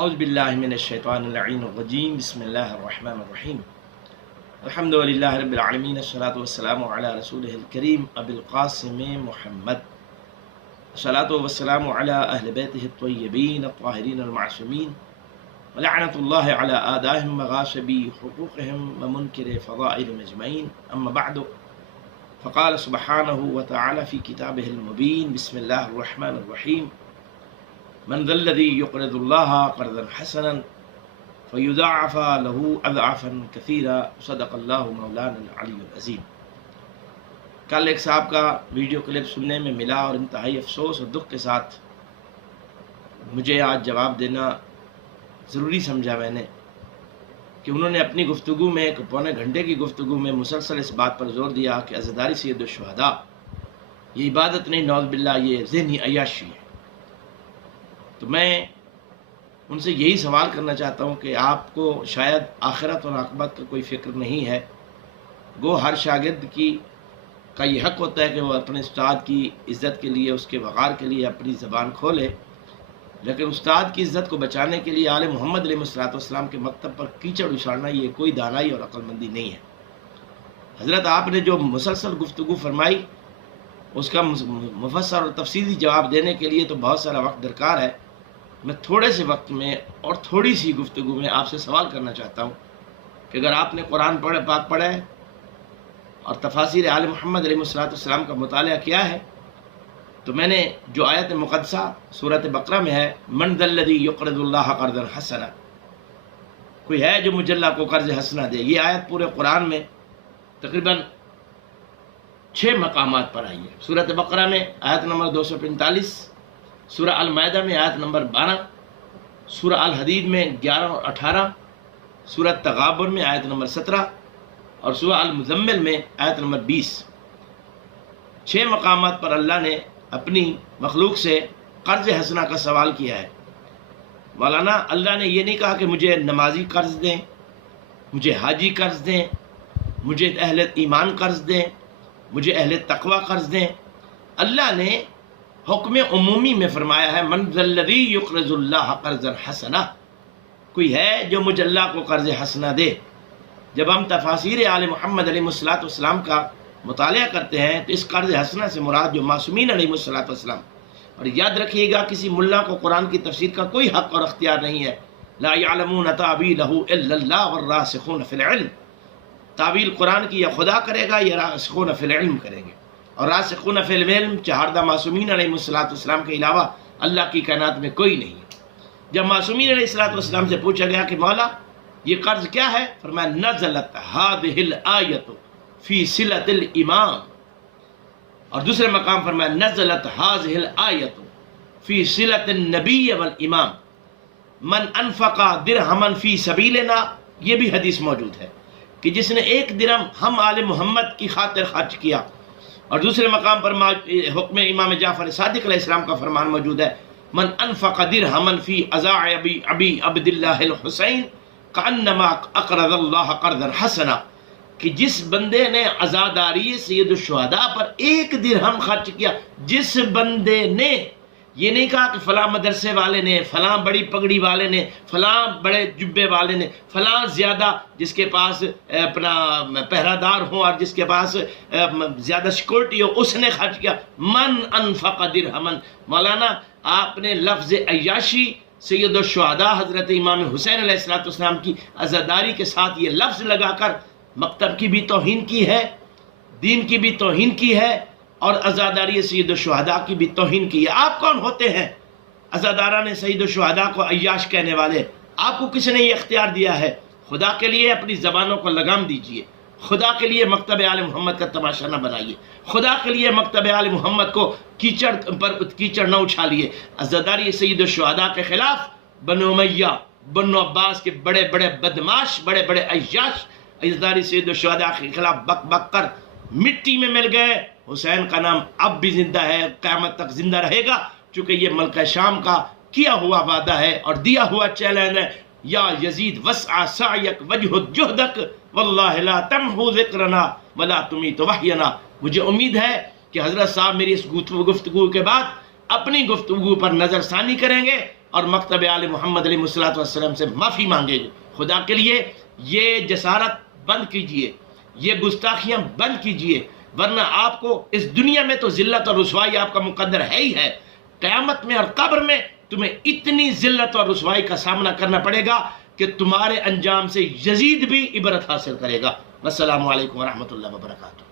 اعوذ باللہ من الشیطان اللعین الرجیم بسم اللہ الرحمن الرحیم الحمد للہ رب العالمین الصلاۃ والسلام علی رسولہ الکریم ابی القاسم محمد الصلاۃ والسلام علی اہل بیتہ الطیبین الطاہرین المعصومین ولعنۃ اللہ علی اعدائہم وغاصبی حقوقہم ومنکر فضائلہم اجمعین اما بعد فقال سبحانہ وتعالی فی کتابہ المبین بسم اللہ الرحمن الرحیم من ذا الذي يقرض الله قرضا حسنا فيضاعف له اضعافا كثيرا صدق الله مولانا العلی العظیم۔ کل ایک صاحب کا ویڈیو کلپ سننے میں ملا اور انتہائی افسوس اور دکھ کے ساتھ مجھے آج جواب دینا ضروری سمجھا میں نے کہ انہوں نے اپنی گفتگو میں ایک پونے گھنٹے کی گفتگو میں مسلسل اس بات پر زور دیا کہ عزاداری سید الشہداء یہ عبادت نہیں، نعوذ باللہ یہ ذہنی عیاشی ہے۔ تو میں ان سے یہی سوال کرنا چاہتا ہوں کہ آپ کو شاید آخرت اور عاقبت کا کوئی فکر نہیں ہے۔ گو ہر شاگرد کا یہ حق ہوتا ہے کہ وہ اپنے استاد کی عزت کے لیے، اس کے وقار کے لیے اپنی زبان کھولے، لیکن استاد کی عزت کو بچانے کے لیے آل محمد علیہ السلام کے مکتب پر کیچڑ اچھالنا یہ کوئی دانائی اور عقل مندی نہیں ہے۔ حضرت آپ نے جو مسلسل گفتگو فرمائی اس کا مفصل اور تفصیلی جواب دینے کے لیے تو بہت سارا وقت درکار ہے۔ میں تھوڑے سے وقت میں اور تھوڑی سی گفتگو میں آپ سے سوال کرنا چاہتا ہوں کہ اگر آپ نے قرآن پاک پڑھا ہے اور تفاسیر آل محمد علیہ السلام کا مطالعہ کیا ہے تو میں نے جو آیت مقدسہ سورۃ بقرہ میں ہے من ذا الذی یقرض اللہ قرضا حسنا، کوئی ہے جو مجھ اللہ کو قرض حسنا دے، یہ آیت پورے قرآن میں تقریباً 6 مقامات پر آئی ہے۔ سورۃ بقرہ میں آیت نمبر 245، سورہ المائدہ میں آیت نمبر 12، سورہ الحدید میں 11 اور 18، سورہ تغابن میں آیت نمبر 17 اور سورہ المزمل میں آیت نمبر 20۔ 6 مقامات پر اللہ نے اپنی مخلوق سے قرض حسنہ کا سوال کیا ہے۔ مولانا اللہ نے یہ نہیں کہا کہ مجھے نمازی قرض دیں، مجھے حاجی قرض دیں، مجھے اہل ایمان قرض دیں، مجھے اہل تقوی قرض دیں۔ اللہ نے حکم عمومی میں فرمایا ہے من ذا الذی یقرض اللہ قرضا حسنا، کوئی ہے جو مجھ اللہ کو قرض حسنہ دے۔ جب ہم تفاسیر آل محمد علیہ السلام کا مطالعہ کرتے ہیں تو اس قرض حسنہ سے مراد جو معصومین علیہ السلام، اور یاد رکھیے گا کسی ملا کو قرآن کی تفسیر کا کوئی حق اور اختیار نہیں ہے۔ لا یعلمون تاویلہ الا اللہ والراسخون فی العلم، تعویل قرآن کی یا خدا کرے گا یا راسخون فی العلم کریں گے، اور راسخون فی العلم چہاردہ معصومین علیہ السلام کے علاوہ اللہ کی کائنات میں کوئی نہیں ہے۔ جب معصومین علیہ السلام سے پوچھا گیا کہ مولا یہ قرض کیا ہے، فرمایا نزلت هذه الآیۃ فی صلۃ الامام، اور دوسرے مقام فرمایا نزلت هذه الآیۃ فی صلۃ النبی والامام من انفق درہما فی سبیلنا، یہ بھی حدیث موجود ہے کہ جس نے 1 درہم ہم آل محمد کی خاطر خرچ کیا، اور دوسرے مقام پر حکم امام جعفر صادق علیہ السلام کا فرمان موجود ہے من انفق درہما فی ازاع ابی عبد اللہ الحسین کانما اقرض اللہ قرضا حسنا، کہ جس بندے نے عزاداری سید الشہداء پر 1 درہم خرچ کیا، جس بندے نے، یہ نہیں کہا کہ فلاں مدرسے والے نے، فلاں بڑی پگڑی والے نے، فلاں بڑے جبے والے نے، فلاں زیادہ جس کے پاس اپنا پہرہ دار ہو اور جس کے پاس زیادہ سیکورٹی ہو اس نے خرچ کیا۔ من انفق درہما، مولانا آپ نے لفظ عیاشی سید الشہداء حضرت امام حسین علیہ السلام کی عزاداری کے ساتھ یہ لفظ لگا کر مکتب کی بھی توہین کی ہے، دین کی بھی توہین کی ہے، اور عزاداری سید الشہداء کی بھی توہین کی ہے۔ آپ کون ہوتے ہیں عزاداران سید الشہداء کو عیاش کہنے والے؟ آپ کو کس نے یہ اختیار دیا ہے؟ خدا کے لیے اپنی زبانوں کو لگام دیجئے، خدا کے لیے مکتب آل محمد کا تماشا نہ بنائیے، خدا کے لیے مکتب آل محمد کو کیچڑ نہ اچھالیے۔ عزاداری سید الشہداء کے خلاف بنو امیہ، بنو عباس کے بڑے بڑے بدماش، بڑے بڑے عیاش عزاداری سید الشہداء کے خلاف بک بک کر مٹی میں مل گئے۔ حسین کا نام اب بھی زندہ ہے، قیامت تک زندہ رہے گا، چونکہ یہ ملکہ شام کا کیا ہوا وعدہ ہے اور دیا ہوا چیلنج ہے۔ یا یزید وسع سعیک وجہد جہدک واللہ لا تمحو ذکرنا ولا تمیت وحینا۔ مجھے امید ہے کہ حضرت صاحب میری اس گفتگو کے بعد اپنی گفتگو پر نظر ثانی کریں گے اور مکتب آل محمد علیہ السلام سے معافی مانگے. خدا کے لیے یہ جسارت بند کیجئے، یہ گستاخیاں بند کیجئے، ورنہ آپ کو اس دنیا میں تو ذلت اور رسوائی آپ کا مقدر ہے ہی ہے، قیامت میں اور قبر میں تمہیں اتنی ذلت اور رسوائی کا سامنا کرنا پڑے گا کہ تمہارے انجام سے یزید بھی عبرت حاصل کرے گا. السلام علیکم ورحمۃ اللہ وبرکاتہ.